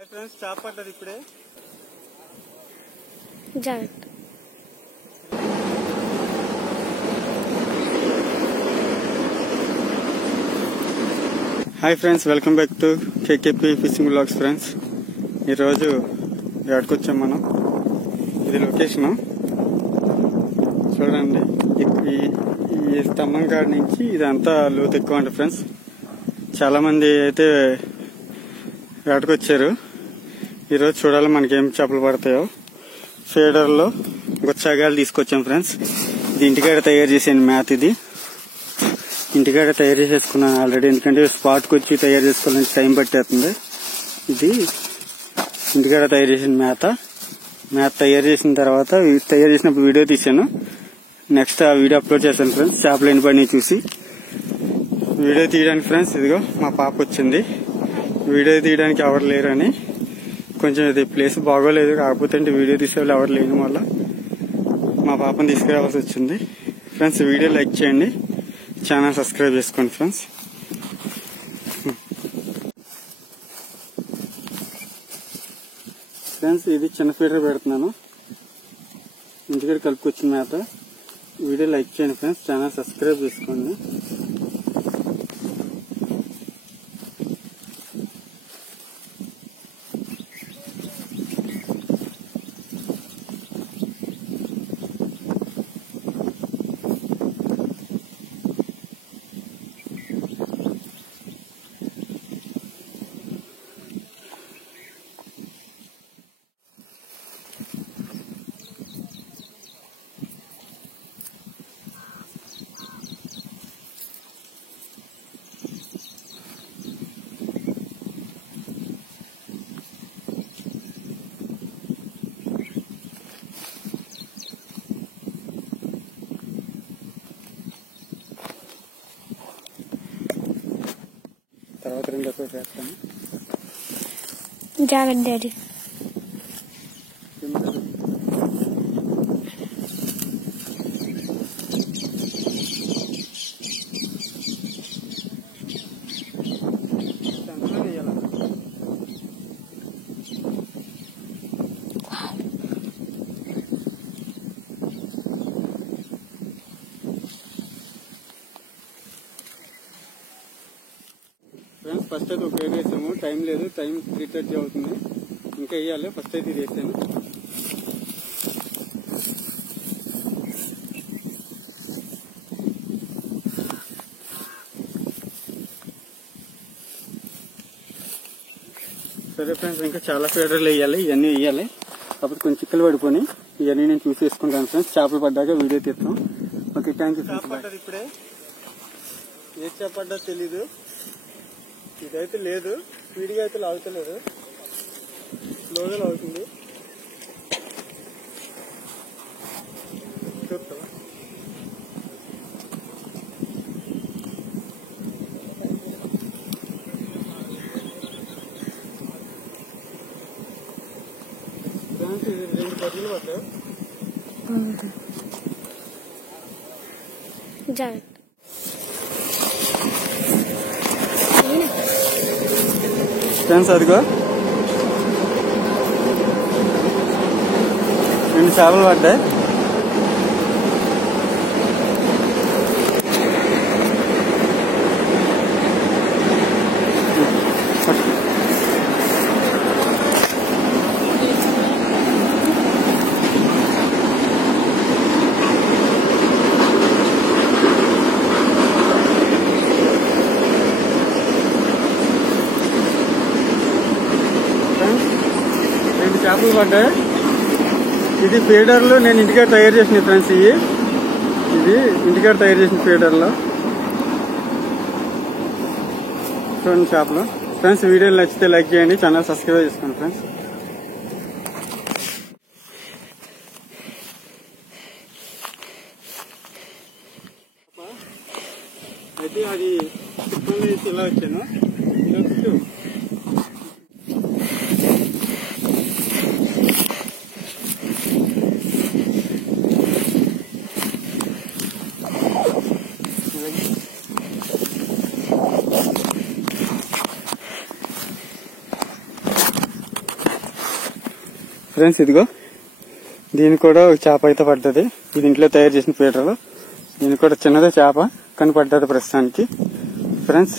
Friends చేప పడ్డది ఇప్పుడే జాగ్రత్త. Hi friends, welcome back to KKP fishing blogs. Friends ఈరోజు ఎక్కడికొచ్చాం మనం. ఇది లొకేషన్ చూడండి. ఈ స్తంభం కాడ నుంచి ఇదంతా లోతు ఎక్కువ అంట ఫ్రెండ్స్. చాలా మంది అయితే వేటకొచ్చారు. ఈరోజు చూడాలి మనకేం చేపలు పడతాయో. ఫీడర్లో గుచ్చాగాలు తీసుకొచ్చాం ఫ్రెండ్స్. ఇది ఇంటికాడ తయారు చేసాను మ్యాథ్. ఇది ఇంటికాడ తయారు చేసేసుకున్నాను ఆల్రెడీ, ఎందుకంటే స్పాట్కి వచ్చి తయారు చేసుకోవాలని టైం పట్టేస్తుంది. ఇది ఇంటికాడ తయారు చేసిన మ్యాథ్ తయారు చేసిన తర్వాత తయారు చేసినప్పుడు వీడియో తీశాను. నెక్స్ట్ ఆ వీడియో అప్లోడ్ చేశాను ఫ్రెండ్స్. చేపలు ఎండిపడిని చూసి వీడియో తీయడానికి ఫ్రెండ్స్. ఇదిగో మా పాప వచ్చింది. వీడియో తీయడానికి ఎవరు లేరని, కొంచెం ఇది ప్లేస్ బాగోలేదు, కాకపోతే వీడియో తీసేవాళ్ళు ఎవరు లేని వల్ల మా పాపను తీసుకురావాల్సి వచ్చింది. ఫ్రెండ్స్ వీడియో లైక్ చేయండి, ఛానల్ సబ్స్క్రైబ్ చేసుకోండి ఫ్రెండ్స్. ఫ్రెండ్స్ ఇది చిన్న ఫీడర్ పెడుతున్నాను, ఇంటికాడ కలుపుకొచ్చిన మేత. వీడియో లైక్ చేయండి ఫ్రెండ్స్, ఛానల్ సబ్స్క్రైబ్ చేసుకోండి. తర్వాత రెండు ఎక్కువ చేస్తాను. జాగ్రత్త డాడీ. ఫ్రెండ్స్ ఫస్ట్ అయితే ఒక ఏడు వేసాము, టైం లేదు, టైం 3:30 అవుతుంది, ఇంకా వేయాలి. ఫస్ట్ అయితే ఇది వేసాను. సరే ఫ్రెండ్స్, ఇంకా చాలా ఫీడర్లు వేయాలి, ఇవన్నీ వేయాలి. కాకపోతే కొంచెం చిక్కలు పడిపోయి ఇవన్నీ నేను చూసి వేసుకుంటాను ఫ్రెండ్స్. చేపలు పడ్డాక వీడియో తీస్తాం. Okay, thank you. ఇప్పుడే ఏ చేప పడ్డా తెలీదు. ఇదైతే లేదు, స్పీడ్గా అయితే లాగుతలేదు, స్లోగా లాగుతుంది. చూస్తావా? రెండు బదులు పడ్డాయి. జాగ్రత్త. ఫ్రెండ్స్ అదిగో 2 చేపలు పడ్డాయి. చేపలు పడ్డాయి. ఇది ఫీడర్లు నేను ఇంటికాడ తయారు చేసిన ఫ్రెండ్స్. ఇది ఇంటికాడ తయారు చేసిన ఫీడర్లో చూడండి చేపలు. ఫ్రెండ్స్ వీడియోలు నచ్చితే లైక్ చేయండి, ఛానల్ సబ్స్క్రైబ్ చేసుకోండి ఫ్రెండ్స్. అయితే అది చిప్పలు వేసి ఇలా వచ్చాను. ఫ్రెండ్స్ ఇదిగో దీనికి కూడా ఒక చేప అయితే పడ్డది. ఇది ఇంట్లో తయారు చేసిన పీటర్లో. దీనికి కూడా చిన్నదే చేప కానీ పడ్డది ప్రస్తుతానికి. ఫ్రెండ్స్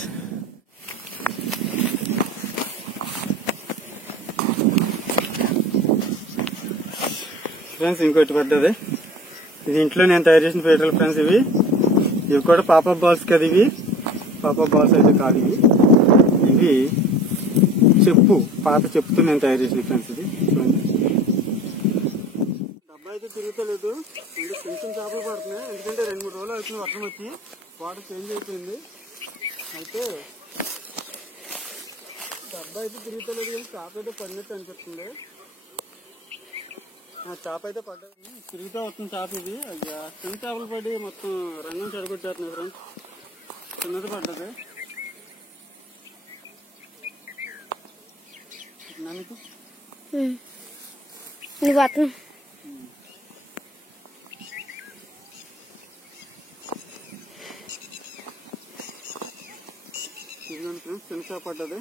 ఇంకోటి పడ్డది. ఇది ఇంట్లో నేను తయారు చేసిన పీటర్లు ఫ్రెండ్స్. ఇవి కూడా పాపప్ బాల్స్ కదా. ఇవి పాపప్ బాల్స్ అయితే కాదు. ఇవి చెప్పు, పాత చెప్పుతో నేను తయారు చేసిన ఫ్రెండ్స్. ఇది చూడండి. డబ్బా అయితే తిరుగుతలేదు. కొంచెం చేపలు పడుతున్నాయి. ఎందుకంటే 2-3 రోజులు అవుతుంది వర్షం వచ్చి. వాటర్ చేంజ్ అయిపోయింది. అయితే డబ్బా అయితే తిరుగుతలేదు కానీ చేప అయితే పడినట్టు అనిపిస్తుంది. చేప అయితే పడ్డది. తిరుగుతూ వస్తుంది చేప. ఇది చిన్న చేపలు పడి మొత్తం రంగం చెడగొట్టేస్తున్నాయి ఫ్రెండ్స్. చిన్నది పడ్డది. నన్ను చిన్న చేప పడ్డది.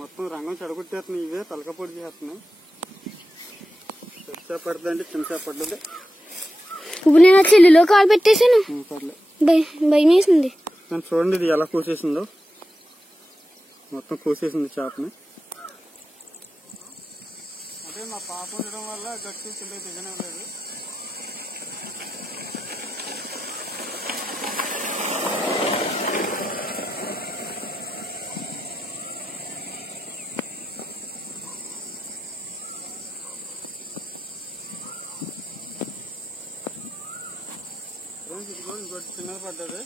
మొత్తం రంగం చెడగొట్టేస్తున్నాయి. ఇవే తలకపోటు చేస్తున్నాయి. పెద్ద చేప పడుతుంది అంటే చిన్న చేప పడ్డది. ఇప్పుడు నేను చెల్లిలో కాలు పెట్టేసాను. భయం వేసింది. చూడండి ఇది ఎలా కోసేసిందో. మొత్తం కోసేసింది చేపని. అదే మా పాప ఉండడం వల్ల గట్టి కింద దిగనే లేదు. ఇంకోటి చిన్నది పడ్డది.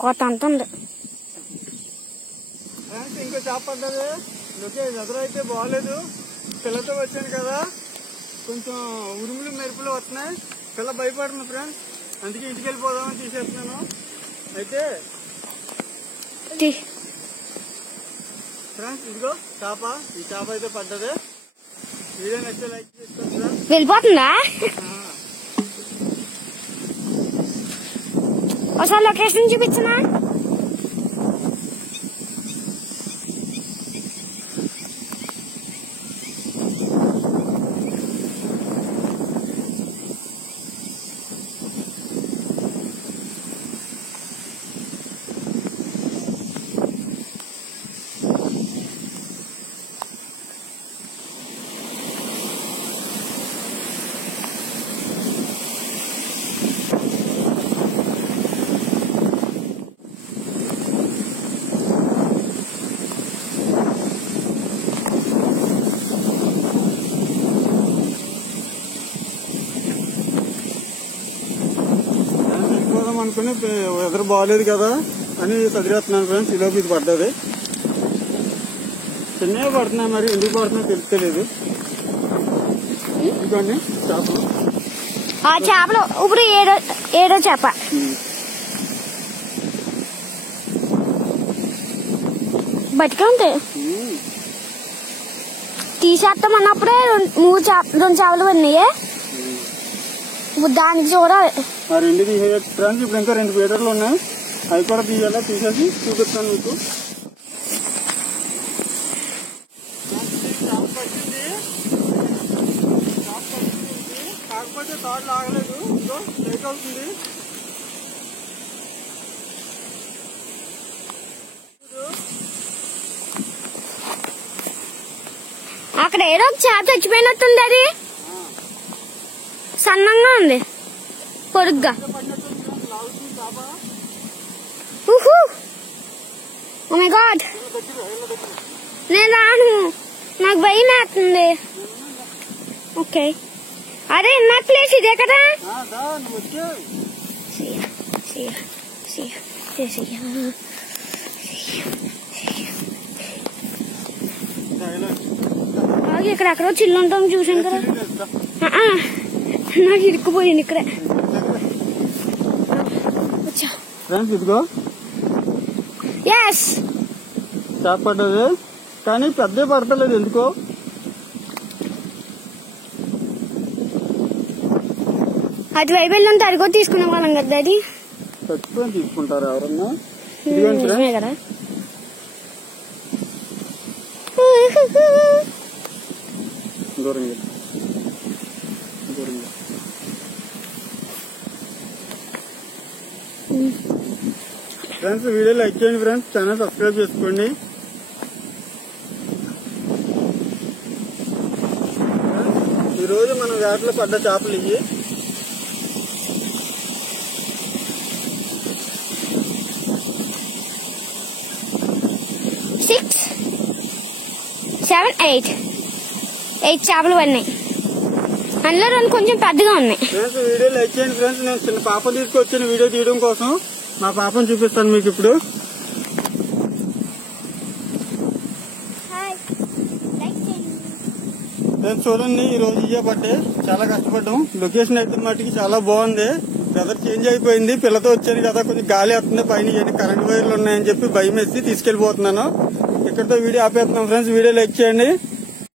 కొత్త అంతుంది. ఇంకో చేప పడ్డది. వెదర్ అయితే బాగాలేదు. పిల్లతో వచ్చాను కదా, కొంచెం ఉరుములు మెరుపులు వస్తున్నాయి. పిల్ల భయపడుతుంది ఫ్రెండ్స్. అందుకే ఇంటికి వెళ్ళిపోదామని తీసేస్తున్నాను. అయితే ఫ్రెండ్స్ ఇదిగో చేప. ఈ చేప అయితే పడ్డది. వీడియో నచ్చితే లైక్ చేసుకోండి. వెళ్ళిపోతుందా? ఒకసారి లొకేషన్ చూపించనా? అనుకుని వెదర్ బాగాలేదు కదా అని చదివేస్తున్నాను ఫ్రెండ్స్. ఈలోపు ఇది పడ్డది. చిన్నగా పడుతున్నాయి. మరి ఎందుకు పడుతున్నాయో తెలుస్తలేదు. ఇదిగోండి చేపలు. ఆ చేపలు ఇప్పుడు ఏడో చేప. బతికే ఉంటాయి. తీసేస్తామన్నప్పుడే 2 చేపలు పడినాయి. ఇప్పుడు దానికి చూడాలి. రెండు ఫ్రెండ్స్. ఇప్పుడు ఇంకా 2 పీటర్లు ఉన్నాయి. అవి కూడా తీయాలా. తీసేసి చూపిస్తాను మీకు. కాకపోతే తాడు లాగలేదు. ఇదో లేట్ అవుతుంది. అక్కడ ఏదో చేప చచ్చిపోయినట్టుంది. అది సన్నంగా ఉంది, పొరుగ్గా. ఓ మై గాడ్, నేను రాను. నాకు భయం వేస్తుంది. ఓకే, అదే నా ప్లేస్ ఇదే కదా. ఇక్కడెక్కడో చిల్లు ఉంటాం చూసాను కదా. నాకు ఇరుక్కుపోయింది ఇక్కడే. ఇదిగో చేప పడ్డది కానీ పెద్ద పడతలేదు ఎందుకో. అటువైపు వెళ్ళి అడిగో తీసుకునే వాళ్ళం కదా. అది ఖచ్చితంగా తీసుకుంటారు ఎవరన్నా. కదా. దూరంగా దూరంగా. ఫ్రెండ్స్ వీడియో లైక్ చేయండి ఫ్రెండ్స్, ఛానల్ సబ్స్క్రైబ్ చేసుకోండి. ఈరోజు మన వేటలో పడ్డ చేపలు ఇవి. 6, 7, 8 చేపలు పడినాయి. అందులో 2 కొంచెం పెద్దగా ఉన్నాయి. ఫ్రెండ్స్ వీడియో లైక్ చేయండి ఫ్రెండ్స్. నేను చిన్న పాప తీసుకొచ్చిన వీడియో తీయడం కోసం మా పాపను చూపిస్తాను మీకు ఇప్పుడు. ఫ్రెండ్స్ చూడండి, ఈ రోజు ఇయ్యే పట్టే చాలా కష్టపడ్డాం. లొకేషన్ అయితే మట్టికి చాలా బాగుంది. వెదర్ చేంజ్ అయిపోయింది. పిల్లతో వచ్చాను కదా, కొంచెం గాలి వస్తుంది. పైన కరెంట్ వైర్లు ఉన్నాయని చెప్పి భయం వేసి తీసుకెళ్లిపోతున్నాను. ఇక్కడితో వీడియో ఆపేస్తున్నాం ఫ్రెండ్స్. వీడియో లైక్ చేయండి.